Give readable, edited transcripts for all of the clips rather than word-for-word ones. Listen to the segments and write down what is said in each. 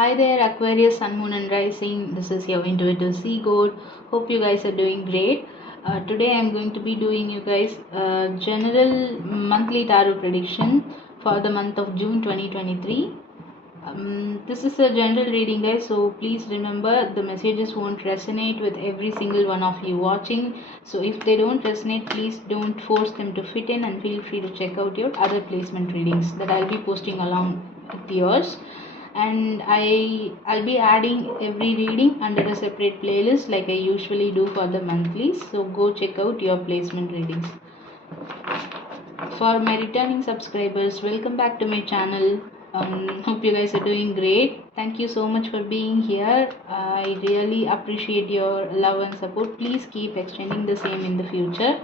Hi there, Aquarius, Sun, Moon, and Rising. This is your intuitive sea goat. Hope you guys are doing great. Today I'm going to be doing you guys a general monthly tarot prediction for the month of June 2023. This is a general reading, guys, so please remember the messages won't resonate with every single one of you watching. So if they don't resonate, please don't force them to fit in, and feel free to check out your other placement readings that I'll be posting along with yours. And I'll be adding every reading under a separate playlist like I usually do for the monthlies. So go check out your placement readings. For my returning subscribers, welcome back to my channel. Hope you guys are doing great. Thank you so much for being here. I really appreciate your love and support. Please keep extending the same in the future.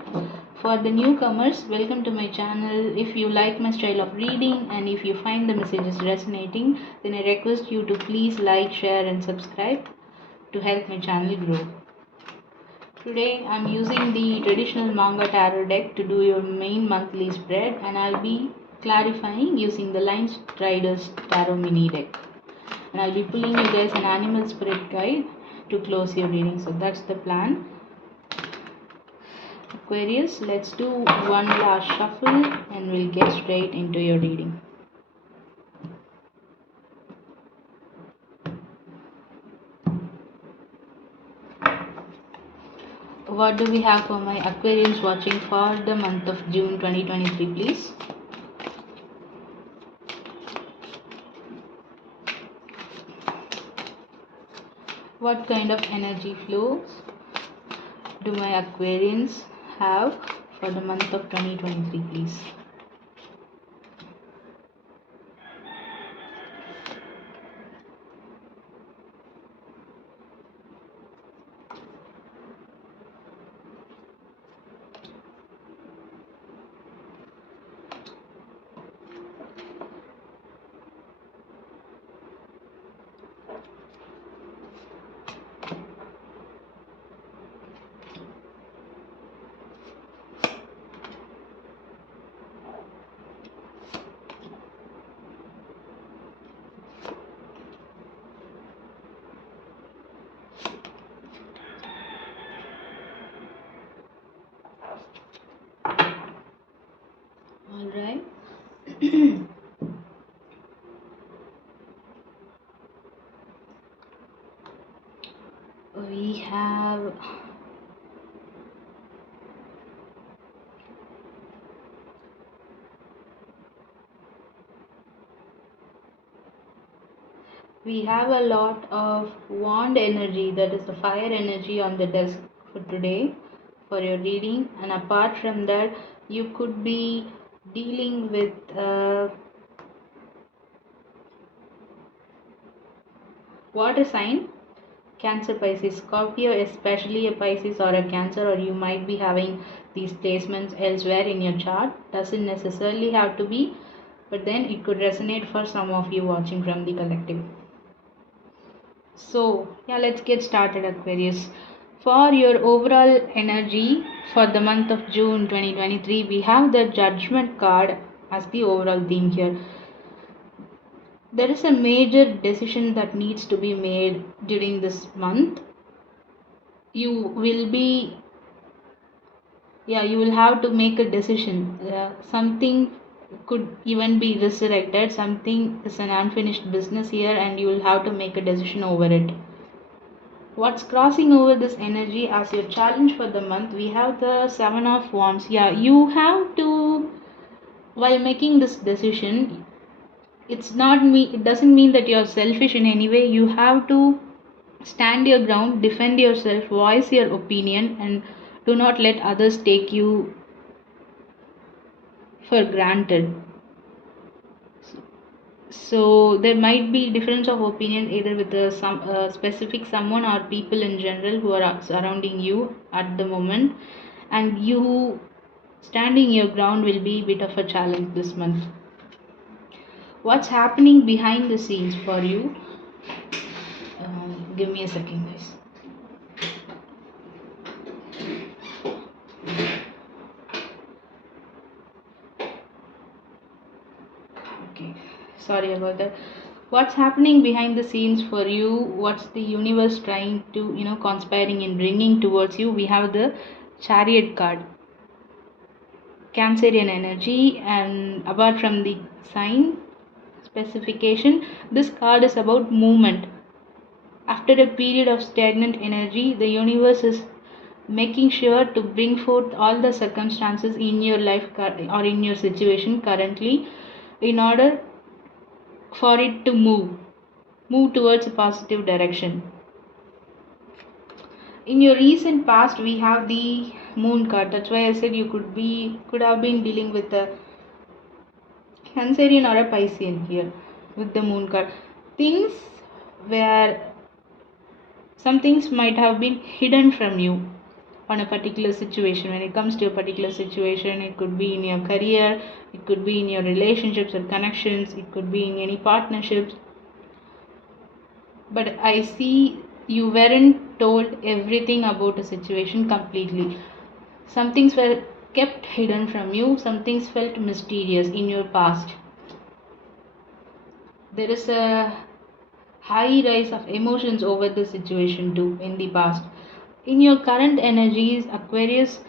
For the newcomers, welcome to my channel. If you like my style of reading and if you find the messages resonating, then I request you to please like, share and subscribe to help my channel grow. Today I'm using the traditional manga tarot deck to do your main monthly spread, and I'll be clarifying using the Line Striders Tarot mini deck. And I'll be pulling you guys an animal spirit guide to close your reading. So that's the plan. Aquarius, let's do one last shuffle and we'll get straight into your reading. What do we have for my Aquarians watching for the month of June 2023, please? What kind of energy flows do my Aquarians have for the month of 2023, please? All right. We have a lot of wand energy, that is the fire energy, on the desk for today for your reading. And apart from that, you could be dealing with water sign, Cancer, Pisces, Scorpio, especially a Pisces or a Cancer, or you might be having these placements elsewhere in your chart. Doesn't necessarily have to be, but then it could resonate for some of you watching from the collective. So yeah, let's get started, Aquarius. For your overall energy for the month of June 2023, we have the Judgment card as the overall theme here. There is a major decision that needs to be made during this month. You will have to make a decision. Something could even be resurrected. Something is an unfinished business here, and you will have to make a decision over it. What's crossing over this energy as your challenge for the month? We have the Seven of Wands. Yeah, you have to, while making this decision, it doesn't mean that you're selfish in any way. You have to stand your ground, defend yourself, voice your opinion, and do not let others take you for granted. So there might be difference of opinion either with some specific someone or people in general who are surrounding you at the moment, and you standing your ground will be a bit of a challenge this month. What's happening behind the scenes for you? Give me a second, guys. Okay, sorry about that. what's happening behind the scenes for you, what's the universe trying to, conspiring and bringing towards you. We have the Chariot card, Cancerian energy, and apart from the sign specification, this card is about movement. After a period of stagnant energy, the universe is making sure to bring forth all the circumstances in your life or in your situation currently in order for it to move towards a positive direction. In your recent past, we have the Moon card. That's why I said you could have been dealing with a Cancerian or a Piscean here with the Moon card. Things where some things might have been hidden from you on a particular situation. When it comes to a particular situation, it could be in your career, it could be in your relationships or connections, it could be in any partnerships. But I see you weren't told everything about a situation completely. Some things were kept hidden from you, some things felt mysterious in your past. There is a high rise of emotions over the situation too in the past. In your current energies, Aquarius,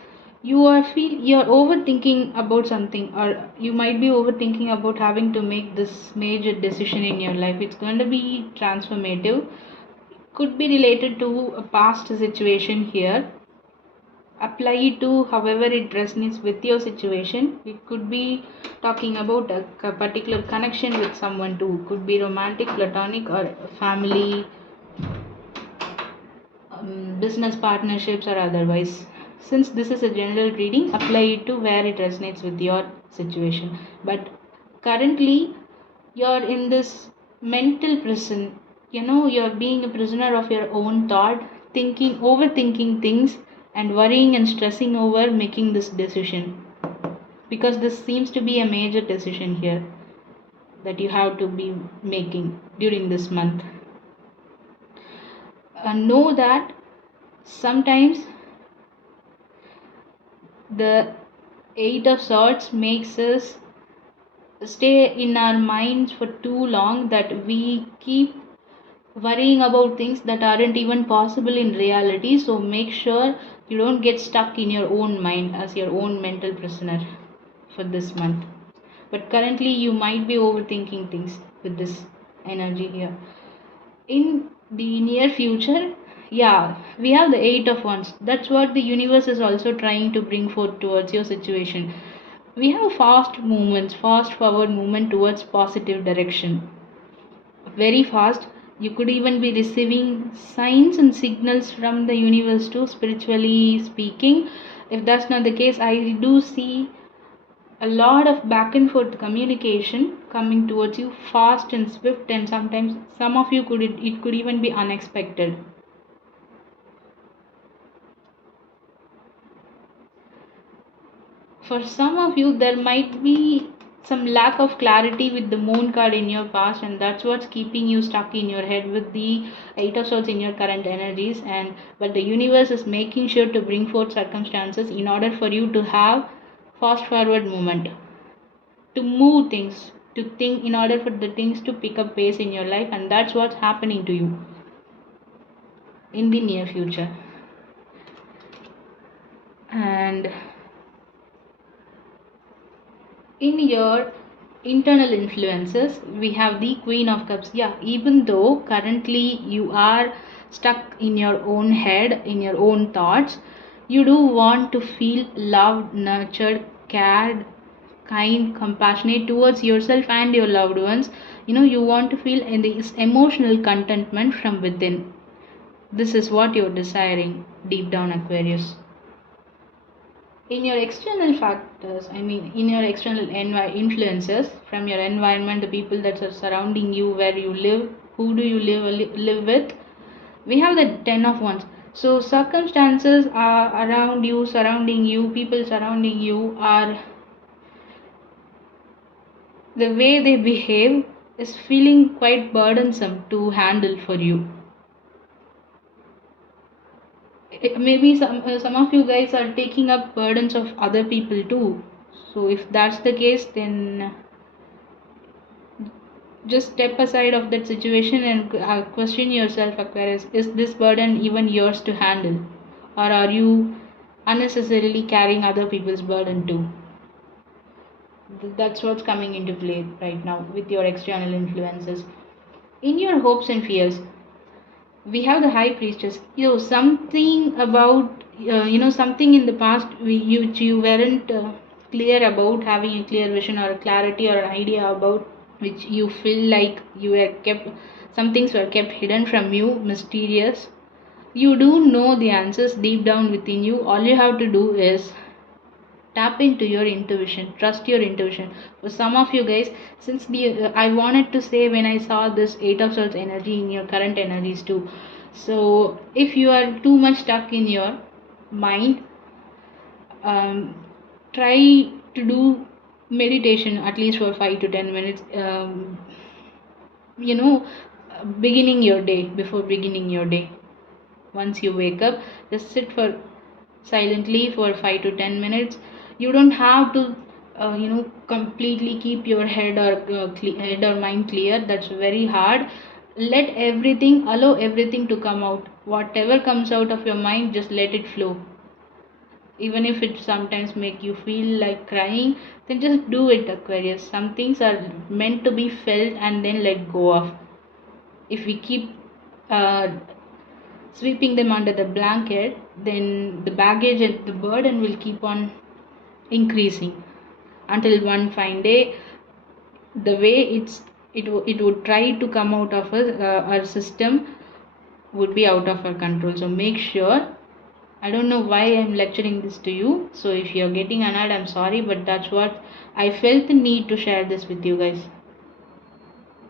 you're overthinking about something, or you might be overthinking about having to make this major decision in your life. It's going to be transformative. Could be related to a past situation here. Apply it to however it resonates with your situation. It could be talking about a particular connection with someone too. Could be romantic, platonic, or family, business partnerships, or otherwise. Since this is a general reading, apply it to where it resonates with your situation. But currently, you're in this mental prison. You're being a prisoner of your own thought, thinking, overthinking things, and worrying and stressing over making this decision. Because this seems to be a major decision here that you have to be making during this month. Know that sometimes the Eight of Swords makes us stay in our minds for too long, that we keep worrying about things that aren't even possible in reality. So make sure you don't get stuck in your own mind as your own mental prisoner for this month. But currently you might be overthinking things with this energy here. In the near future, yeah, we have the Eight of Wands. That's what the universe is also trying to bring forth towards your situation. We have fast forward movement towards positive direction. Very fast. You could even be receiving signs and signals from the universe too, spiritually speaking. If that's not the case, I do see a lot of back and forth communication coming towards you, fast and swift, and sometimes some of you it could even be unexpected. For some of you, there might be some lack of clarity with the Moon card in your past, and that's what's keeping you stuck in your head with the Eight of Swords in your current energies. And but the universe is making sure to bring forth circumstances in order for you to have fast forward movement, to move things, to think, in order for the things to pick up pace in your life. And that's what's happening to you in the near future. And in your internal influences, we have the Queen of Cups. Yeah, even though currently you are stuck in your own head, in your own thoughts, you do want to feel loved, nurtured, cared, kind, compassionate towards yourself and your loved ones. You want to feel in this emotional contentment from within. This is what you're desiring deep down, Aquarius. In your external factors, in your external influences from your environment, the people that are surrounding you, where you live, who do you live with, we have the Ten of Wands. So circumstances are around you, surrounding you, people surrounding you, are the way they behave is feeling quite burdensome to handle for you. Maybe some of you guys are taking up burdens of other people too. So if that's the case, then Just step aside of that situation and question yourself, Aquarius, is this burden even yours to handle, or are you unnecessarily carrying other people's burden too? That's what's coming into play right now with your external influences. In your hopes and fears, we have the high priestess. Something about something in the past which you weren't clear about, having a clear vision or a clarity or an idea about, which you feel like you were kept, some things were kept hidden from you, mysterious. You do know the answers deep down within you. All you have to do is tap into your intuition, trust your intuition. For some of you guys, since the I wanted to say, when I saw this 8 of swords energy in your current energies too, so if you are too much stuck in your mind, try to do meditation at least for 5 to 10 minutes. Beginning your day, before beginning your day, once you wake up, just sit for silently for 5 to 10 minutes. You don't have to completely keep your head or head or mind clear. That's very hard. Let everything, allow everything to come out. Whatever comes out of your mind, just let it flow. Even if it sometimes make you feel like crying, then just do it, Aquarius. Some things are meant to be felt and then let go of. If we keep uh, sweeping them under the blanket, then the baggage and the burden will keep on increasing until one fine day, the way it would try to come out of us, our system would be out of our control. So make sure. I don't know why I'm lecturing this to you. So if you're getting annoyed, I'm sorry, but that's what I felt the need to share this with you guys.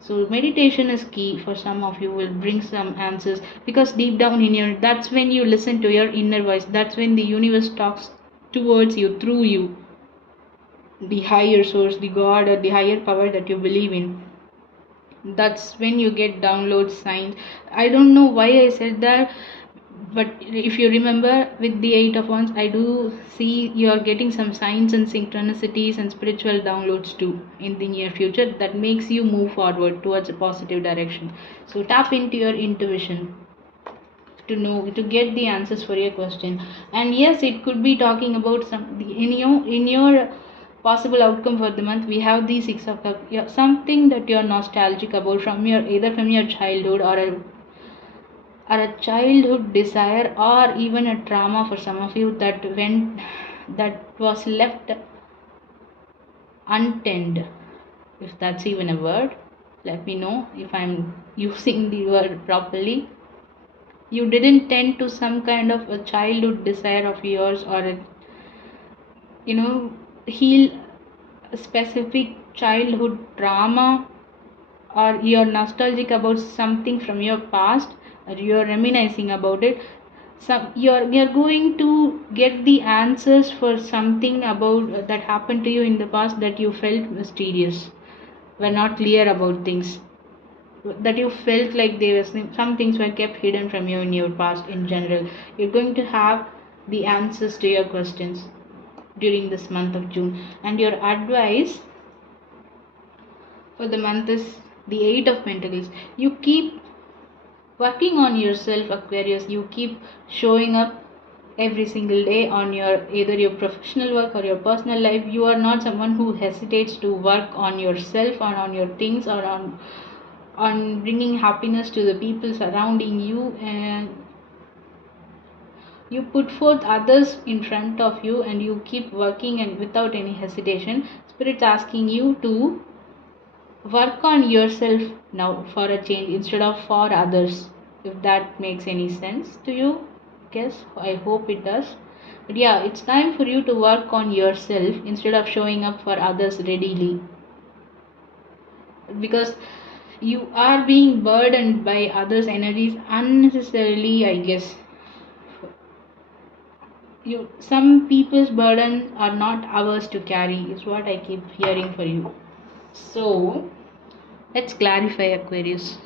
So meditation is key. For some of you will bring some answers, because deep down in your, that's when you listen to your inner voice. That's when the universe talks towards you, through you, the higher source, the God, or the higher power that you believe in. That's when you get download signs. I don't know why I said that, but if you remember, with the 8 of Wands, I do see you're getting some signs and synchronicities and spiritual downloads too in the near future, that makes you move forward towards a positive direction. So tap into your intuition to know, to get the answers for your question. And yes, it could be talking about some in your possible outcome for the month. We have the 6 of Cups, something that you're nostalgic about from your, either from your childhood, or a childhood desire, or even a trauma for some of you that was left untended. If that's even a word, let me know if I'm using the word properly. You didn't tend to some kind of a childhood desire of yours, or heal a specific childhood trauma, or you're nostalgic about something from your past, or you're reminiscing about it. You're going to get the answers for something about that happened to you in the past, that you felt mysterious, were not clear about things, that you felt like there was some things were kept hidden from you in your past. In general, you're going to have the answers to your questions during this month of June. And your advice for the month is the 8 of Pentacles. You keep working on yourself, Aquarius. You keep showing up every single day on your, either your professional work or your personal life. You are not someone who hesitates to work on yourself, or on your things, or on bringing happiness to the people surrounding you, and you put forth others in front of you, and you keep working and without any hesitation. Spirit's asking you to work on yourself now for a change, instead of for others. If that makes any sense to you, guess, I hope it does. But yeah, it's time for you to work on yourself instead of showing up for others readily, because you are being burdened by others' energies unnecessarily, I guess. Some people's burdens are not ours to carry, is what I keep hearing for you. So let's clarify, Aquarius.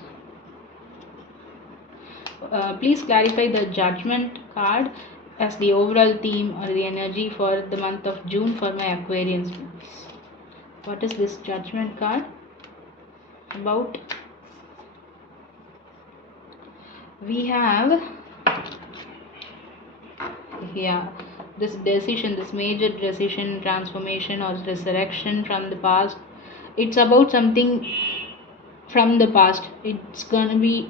Please clarify the Judgment card as the overall theme or the energy for the month of June for my Aquarians. What is this Judgment card? about, we have, yeah, this decision, this major decision, transformation or resurrection from the past. It's about something from the past. It's gonna be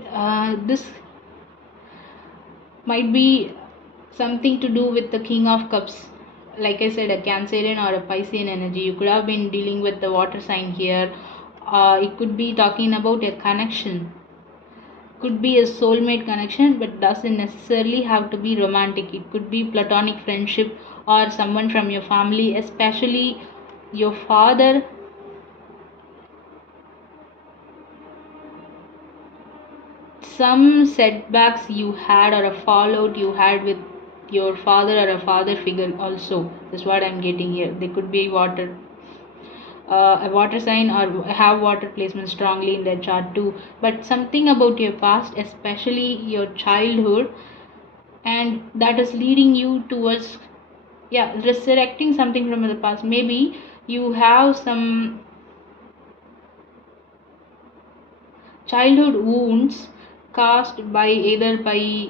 this might be something to do with the King of Cups. Like I said, a Cancerian or a Piscean energy. You could have been dealing with the water sign here. It could be talking about a connection. Could be a soulmate connection, but doesn't necessarily have to be romantic. It could be platonic friendship or someone from your family, especially your father. Some setbacks you had or a fallout you had with your father or a father figure also. That's what I'm getting here. They could be water, a water sign, or have water placement strongly in their chart too. But something about your past, especially your childhood, and that is leading you towards, yeah, resurrecting something from the past. Maybe you have some childhood wounds caused by either by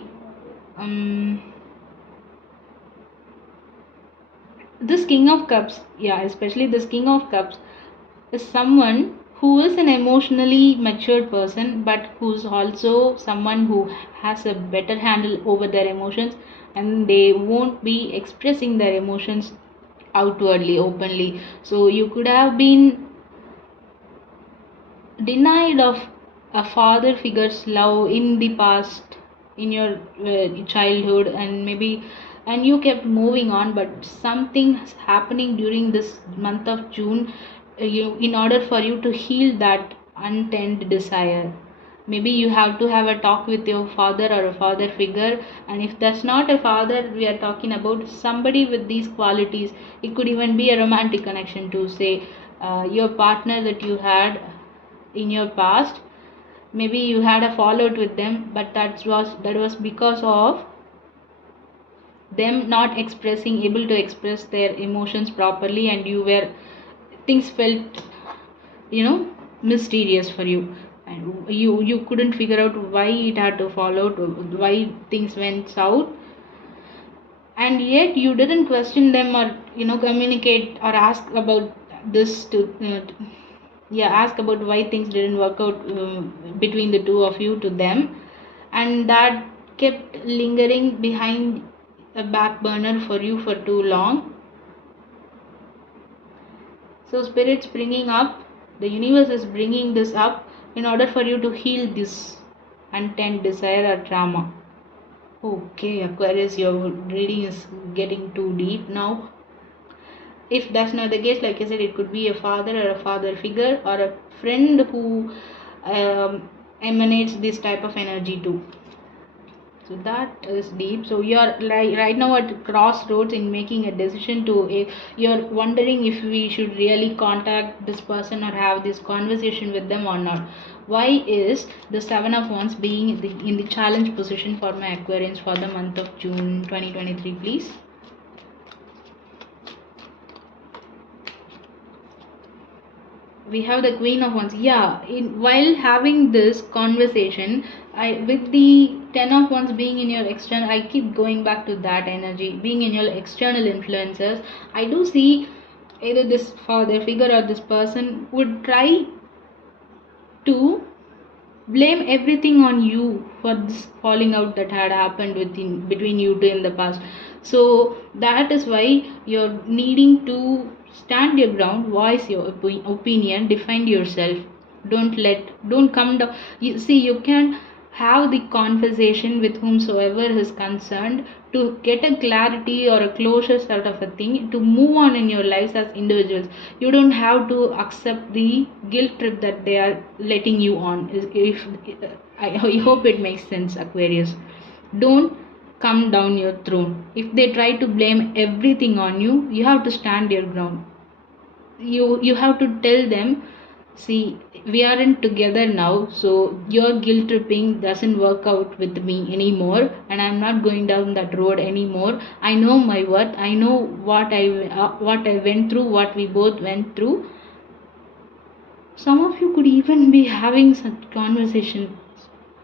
this King of Cups, yeah, especially this King of Cups is someone who is an emotionally matured person, but who's also someone who has a better handle over their emotions, and they won't be expressing their emotions outwardly, openly. So you could have been denied of a father figure's love in the past, in your childhood, and maybe, and you kept moving on, but something is happening during this month of June, you, in order for you to heal that untamed desire. Maybe you have to have a talk with your father or a father figure, and if that's not a father, we are talking about somebody with these qualities. It could even be a romantic connection to say your partner that you had in your past. Maybe you had a fallout with them, but that was because of them not expressing, able to express their emotions properly, and you were, things felt, you know, mysterious for you, and you couldn't figure out why it had to fall out, why things went south, and yet you didn't question them or, you know, communicate or ask about this to yeah, ask about why things didn't work out between the two of you to them, and that kept lingering behind a back burner for you for too long. So spirit's bringing up, the universe is bringing this up in order for you to heal this untamed desire or trauma. Okay, Aquarius, your reading is getting too deep now. If that's not the case, like I said, it could be a father or a father figure or a friend who emanates this type of energy too. So that is deep. So you're like right now at crossroads in making a decision to you're wondering if we should really contact this person or have this conversation with them or not. Why is the Seven of Wands being in the challenge position for my Aquarians for the month of June 2023, please? We have the Queen of Wands. Yeah, while having this conversation, with the Ten of Wands being in your external, I keep going back to that energy being in your external influences. I do see either this father figure or this person would try to blame everything on you for this falling out that had happened between you two in the past. So that is why you're needing to stand your ground, voice your opinion, defend yourself. Don't come down. You see, you can have the conversation with whomsoever is concerned to get a clarity or a closure sort of a thing to move on in your lives as individuals. You don't have to accept the guilt trip that they are letting you on. If I hope it makes sense, Aquarius. Don't come down your throne. If they try to blame everything on you, you have to stand your ground. You have to tell them, see, we aren't together now, so your guilt tripping doesn't work out with me anymore, and I'm not going down that road anymore. I know my worth. I know what I went through, what we both went through. Some of you could even be having such conversations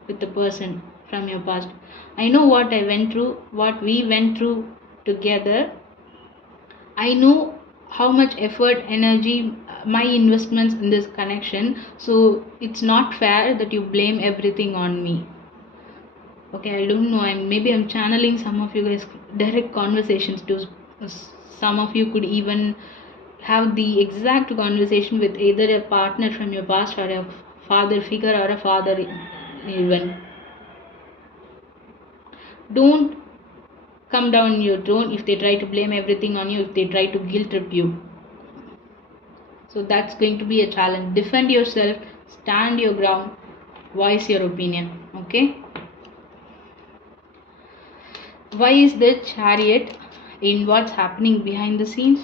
with the person from your past. I know what I went through, what we went through together. I know how much effort, energy, my investments in this connection. So it's not fair that you blame everything on me. Okay, I don't know. I'm channeling some of you guys direct conversations to some of you could even have the exact conversation with either a partner from your past or a father figure or a father even. Don't come down your throne if they try to blame everything on you, if they try to guilt trip you. So that's going to be a challenge. Defend yourself, stand your ground, voice your opinion. Okay. Why is the Chariot in what's happening behind the scenes?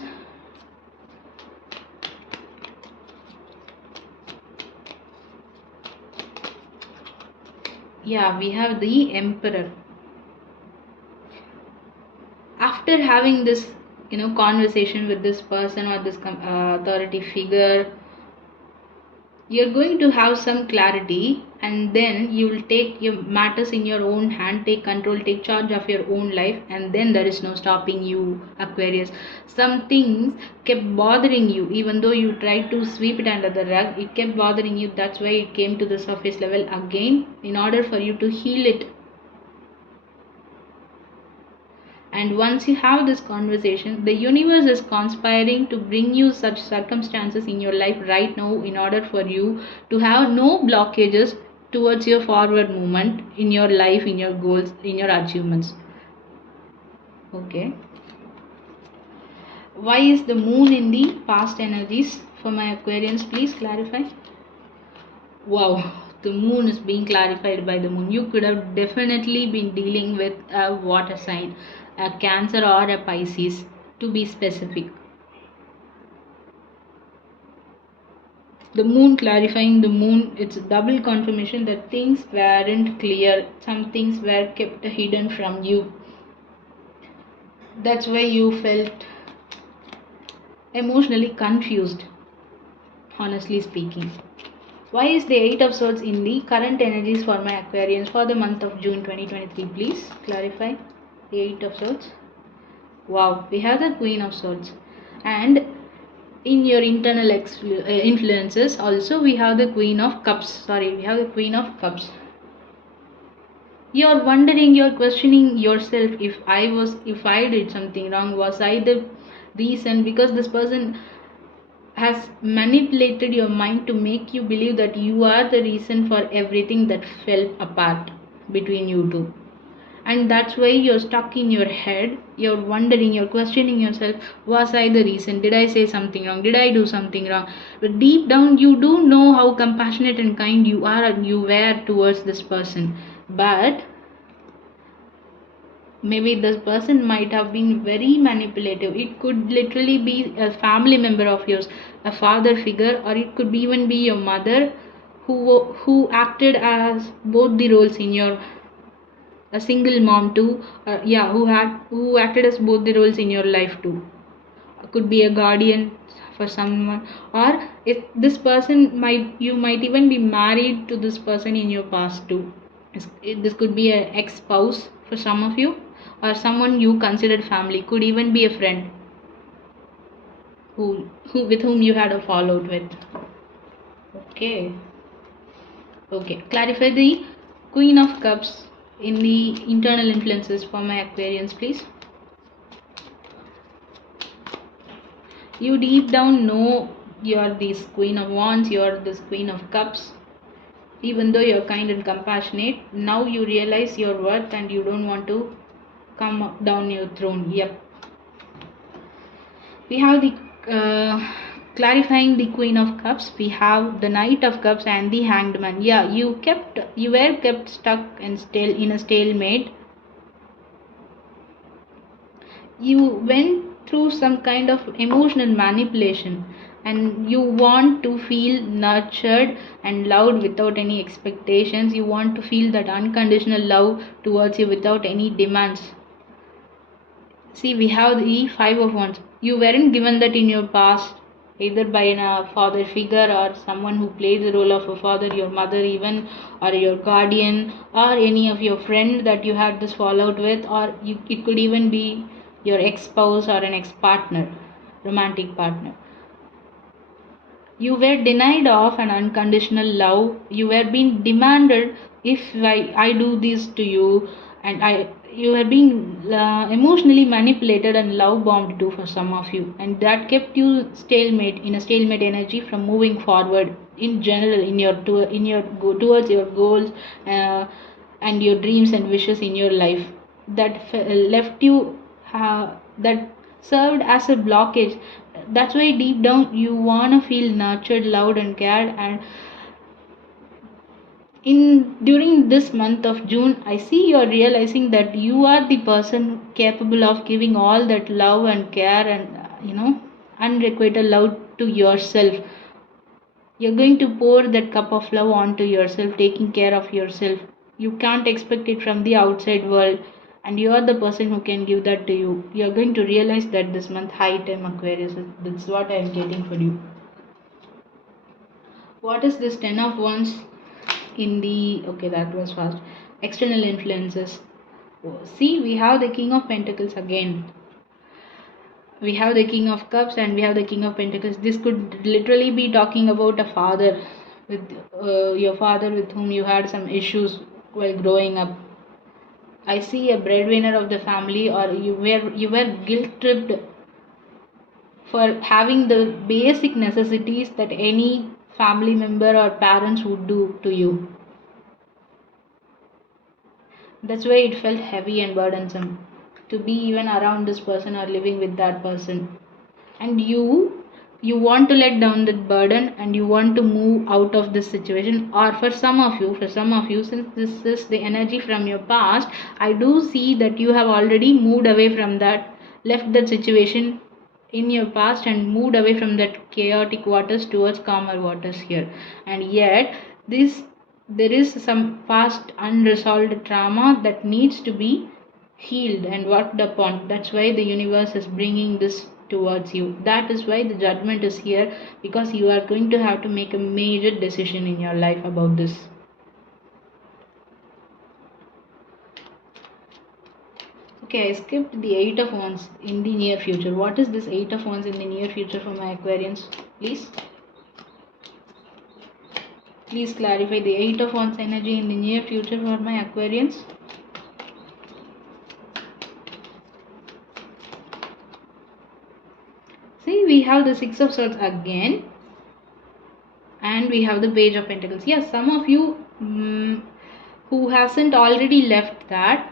Yeah, we have the Emperor. After having this conversation with this person or this authority figure, you're going to have some clarity, and then you will take your matters in your own hand, take control, take charge of your own life, and then there is no stopping you, Aquarius. Some things kept bothering you, even though you tried to sweep it under the rug, it kept bothering you. That's why it came to the surface level again, in order for you to heal it. And once you have this conversation, the universe is conspiring to bring you such circumstances in your life right now in order for you to have no blockages towards your forward movement in your life, in your goals, in your achievements. Okay. Why is the moon in the past energies for my Aquarians? Please clarify. Wow, the moon is being clarified by the moon. You could have definitely been dealing with a water sign, a Cancer or a Pisces, to be specific. The moon clarifying the moon, it's a double confirmation that things weren't clear, some things were kept hidden from you. That's why you felt emotionally confused, honestly speaking. Why is the Eight of Swords in the current energies for my Aquarians for the month of June 2023? Please clarify. The Eight of Swords. Wow, we have the Queen of Swords. And in your internal influences also we have the Queen of Cups. We have the Queen of Cups. You're wondering, you're questioning yourself, if I did something wrong, was I the reason? Because this person has manipulated your mind to make you believe that you are the reason for everything that fell apart between you two. And that's why you're stuck in your head, you're wondering, you're questioning yourself, was I the reason? Did I say something wrong? Did I do something wrong? But deep down you do know how compassionate and kind you are and you were towards this person. But maybe this person might have been very manipulative. It could literally be a family member of yours, a father figure, or it could even be your mother who acted as both the roles in your, a single mom too, who acted as both the roles in your life too. Could be a guardian for someone, or if this person you might even be married to this person in your past too. This could be an ex-spouse for some of you, or someone you considered family. Could even be a friend who with whom you had a fallout with. Okay. Clarify the Queen of Cups in the internal influences for my Aquarians, please. You deep down know you're this Queen of Wands, you're this Queen of Cups. Even though you're kind and compassionate, now you realize your worth and you don't want to come down your throne. Yep. We have the clarifying the Queen of Cups. We have the Knight of Cups and the Hanged Man. Yeah, you were kept stuck and still in a stalemate. You went through some kind of emotional manipulation, and you want to feel nurtured and loved without any expectations. You want to feel that unconditional love towards you without any demands. See, we have the Five of Wands. You weren't given that in your past. either by a father figure or someone who plays the role of a father, your mother even, or your guardian, or any of your friend that you had this fallout with, or it could even be your ex-spouse or an ex-partner, romantic partner. You were denied of an unconditional love. You were being demanded, if I do this to you, and you were being emotionally manipulated and love bombed too for some of you, and that kept you stalemate in a stalemate energy from moving forward in general in your towards your goals, and your dreams and wishes in your life. That left you, that served as a blockage. That's why deep down you want to feel nurtured, loved and cared. And in during this month of June, I see you're realizing that you are the person capable of giving all that love and care and unrequited love to yourself. You're going to pour that cup of love onto yourself, taking care of yourself. You can't expect it from the outside world, and you are the person who can give that to you. You're going to realize that this month, high time, Aquarius. That's what I'm getting for you. What is this 10 of Wands in the, okay, that was fast, external influences? See, we have the King of Pentacles again. We have the King of Cups and we have the King of Pentacles. This could literally be talking about a father, with your father with whom you had some issues while growing up. I see a breadwinner of the family, or you were guilt tripped for having the basic necessities that any family member or parents would do to you. That's why it felt heavy and burdensome to be even around this person or living with that person. And you want to let down that burden, and you want to move out of this situation. Or for some of you, since this is the energy from your past, I do see that you have already moved away from that, left that situation in your past and moved away from that chaotic waters towards calmer waters here. And yet there is some past unresolved trauma that needs to be healed and worked upon. That's why the universe is bringing this towards you. That is why the judgment is here, because you are going to have to make a major decision in your life about this. Okay, I skipped the 8 of Wands in the near future. What is this 8 of Wands in the near future for my Aquarians? Please clarify the 8 of Wands energy in the near future for my Aquarians. See, we have the 6 of Swords again, and we have the Page of Pentacles. Yes, some of you who hasn't already left that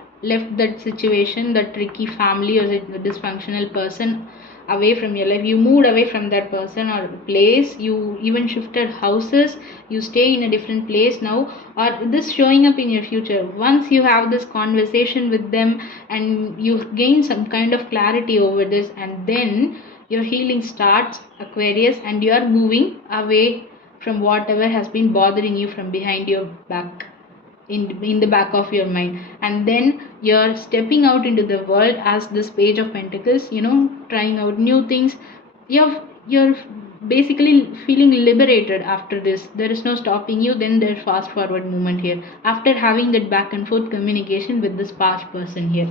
situation, that tricky family or the dysfunctional person away from your life. You moved away from that person or place. You even shifted houses. You stay in a different place now, or this showing up in your future. Once you have this conversation with them and you gain some kind of clarity over this, and then your healing starts, Aquarius, and you are moving away from whatever has been bothering you from behind your back, in the back of your mind. And then you're stepping out into the world as this Page of Pentacles, trying out new things. You're basically feeling liberated after this. There is no stopping you. Then there's fast forward movement here, after having that back and forth communication with this past person here,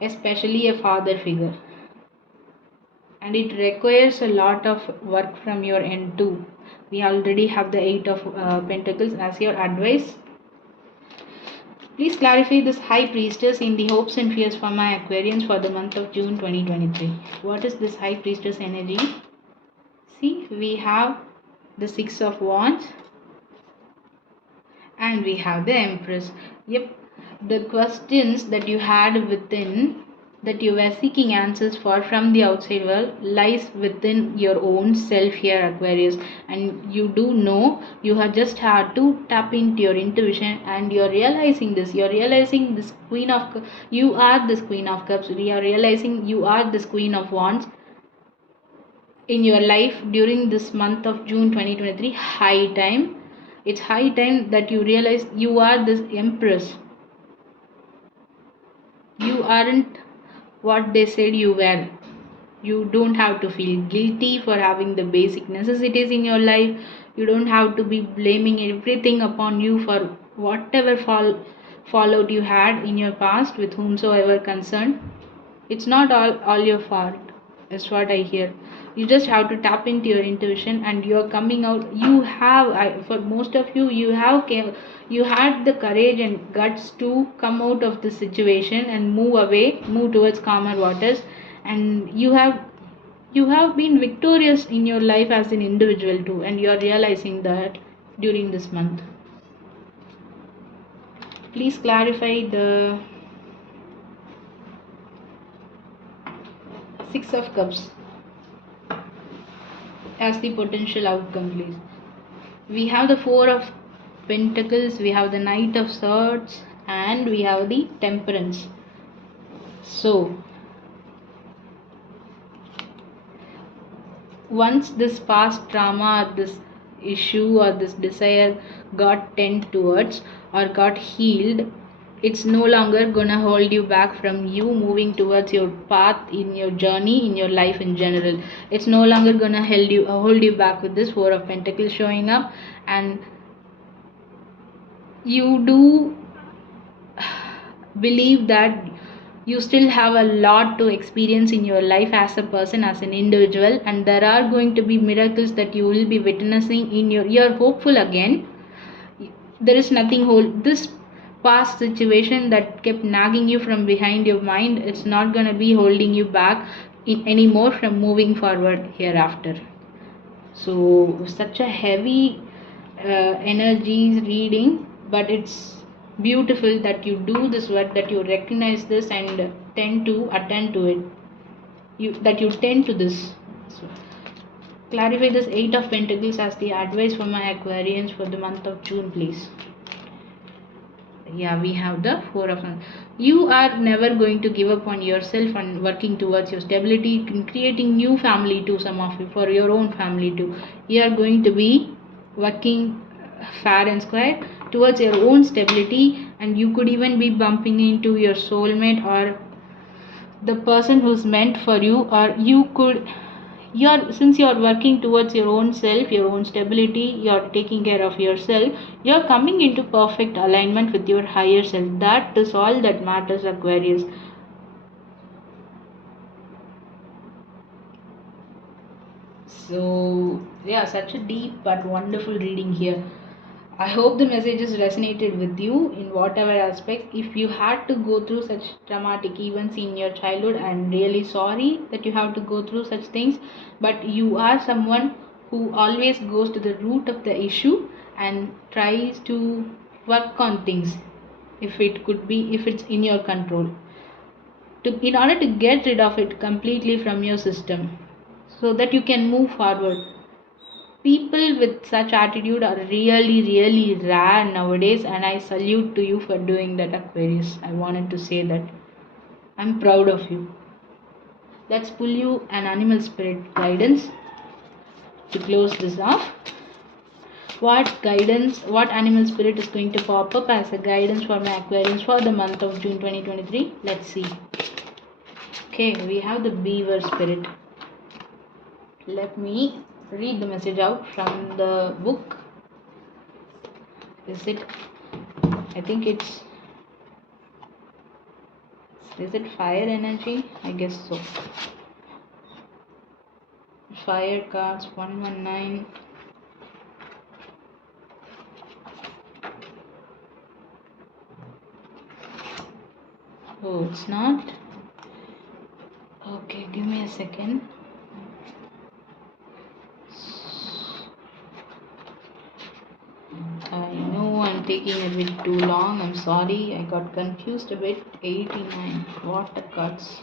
especially a father figure. And it requires a lot of work from your end too. We already have the 8 of Pentacles as your advice. Please clarify this High Priestess in the hopes and fears for my Aquarians for the month of June 2023. What is this High Priestess energy? See, we have the 6 of Wands and we have the Empress. Yep, the questions that you had within, that you were seeking answers for from the outside world, lies within your own self here, Aquarius. And you do know, you have just had to tap into your intuition, and you're realizing this. You're realizing this you are this Queen of Cups. You are realizing you are this Queen of Wands in your life during this month of June 2023. High time. It's high time that you realize you are this Empress. You aren't what they said you were. You don't have to feel guilty for having the basic necessities in your life. You don't have to be blaming everything upon you for whatever fallout you had in your past with whomsoever concerned. It's not all your fault, is what I hear. You just have to tap into your intuition, and you're coming out. You have, for most of you, you had the courage and guts to come out of the situation and move away, move towards calmer waters, and you have been victorious in your life as an individual too, and you're realizing that during this month. Please clarify the Six of Cups as the potential outcome, please. We have the Four of Pentacles, we have the Knight of Swords, and we have the Temperance. So once this past trauma or this issue or this desire got tend towards or got healed, it's no longer gonna hold you back from you moving towards your path in your journey in your life in general. It's no longer gonna hold you back with this Four of Pentacles showing up. And you do believe that you still have a lot to experience in your life as a person, as an individual, and there are going to be miracles that you will be witnessing in you're hopeful again. There is nothing hold this past situation that kept nagging you from behind your mind. It's not going to be holding you back anymore from moving forward hereafter. So such a heavy energies reading, but it's beautiful that you do this work, that you recognize this and tend to attend to it, you tend to this. So clarify this Eight of Pentacles as the advice for my Aquarians for the month of June, please. Yeah, we have the Four of Wands. You are never going to give up on yourself and working towards your stability and creating new family too, some of you, for your own family too. You are going to be working fair and square towards your own stability, and you could even be bumping into your soulmate or the person who's meant for you, or since you're working towards your own self, your own stability, you're taking care of yourself, you're coming into perfect alignment with your higher self. That is all that matters, Aquarius. So yeah, such a deep but wonderful reading here. I hope the messages resonated with you in whatever aspect. If you had to go through such traumatic events in your childhood, I'm really sorry that you have to go through such things, but you are someone who always goes to the root of the issue and tries to work on things if it's in your control, in order to get rid of it completely from your system so that you can move forward. People with such attitude are really, really rare nowadays, and I salute to you for doing that, Aquarius. I wanted to say that. I'm proud of you. Let's pull you an animal spirit guidance to close this off. What animal spirit is going to pop up as a guidance for my Aquarians for the month of June 2023? Let's see. Okay, we have the beaver spirit. Let me read the message out from the book. Is it fire energy? I guess so. Fire cards 119. Oh, it's not. Okay, give me a second. I know I'm taking a bit too long. I'm sorry. I got confused a bit. 89 water cards.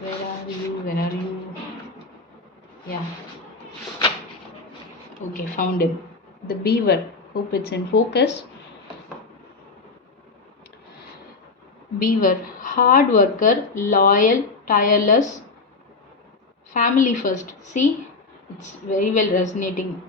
Where are you? Yeah. Okay, found him. The beaver. Hope it's in focus. Beaver, hard worker, loyal, tireless, family first. See, it's very well resonating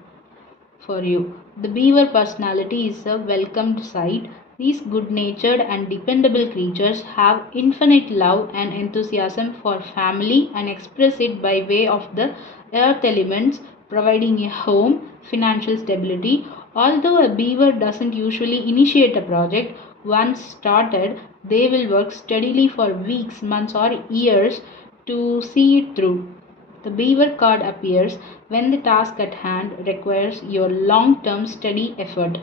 for you. The beaver personality is a welcomed sight, These good natured and dependable creatures have infinite love and enthusiasm for family and express it by way of the earth elements, providing a home, financial stability. Although a beaver doesn't usually initiate a project, once started, they will work steadily for weeks, months, or years to see it through. The beaver card appears when the task at hand requires your long term steady effort.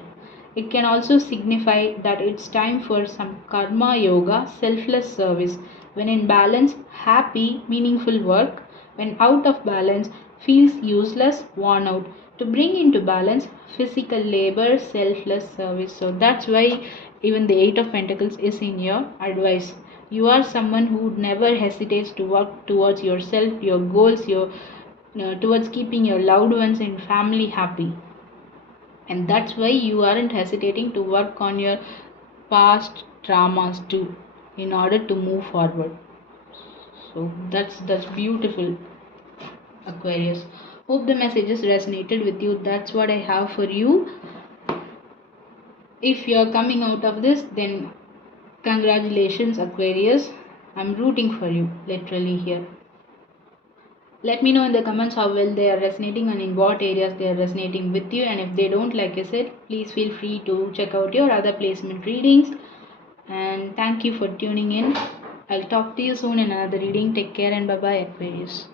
It can also signify that it's time for some karma yoga, selfless service. When in balance, happy, meaningful work. When out of balance, feels useless, worn out. To bring into balance, physical labor, selfless service. So that's why even the Eight of Pentacles is in your advice. You are someone who never hesitates to work towards yourself, your goals, towards keeping your loved ones and family happy, and that's why you aren't hesitating to work on your past traumas too in order to move forward. So that's beautiful, Aquarius. Hope the messages resonated with you. That's what I have for you. If you're coming out of this, then congratulations, Aquarius. I'm rooting for you, literally here. Let me know in the comments how well they are resonating and in what areas they are resonating with you. And if they don't, like I said, please feel free to check out your other placement readings. And thank you for tuning in. I'll talk to you soon in another reading. Take care and bye bye, Aquarius.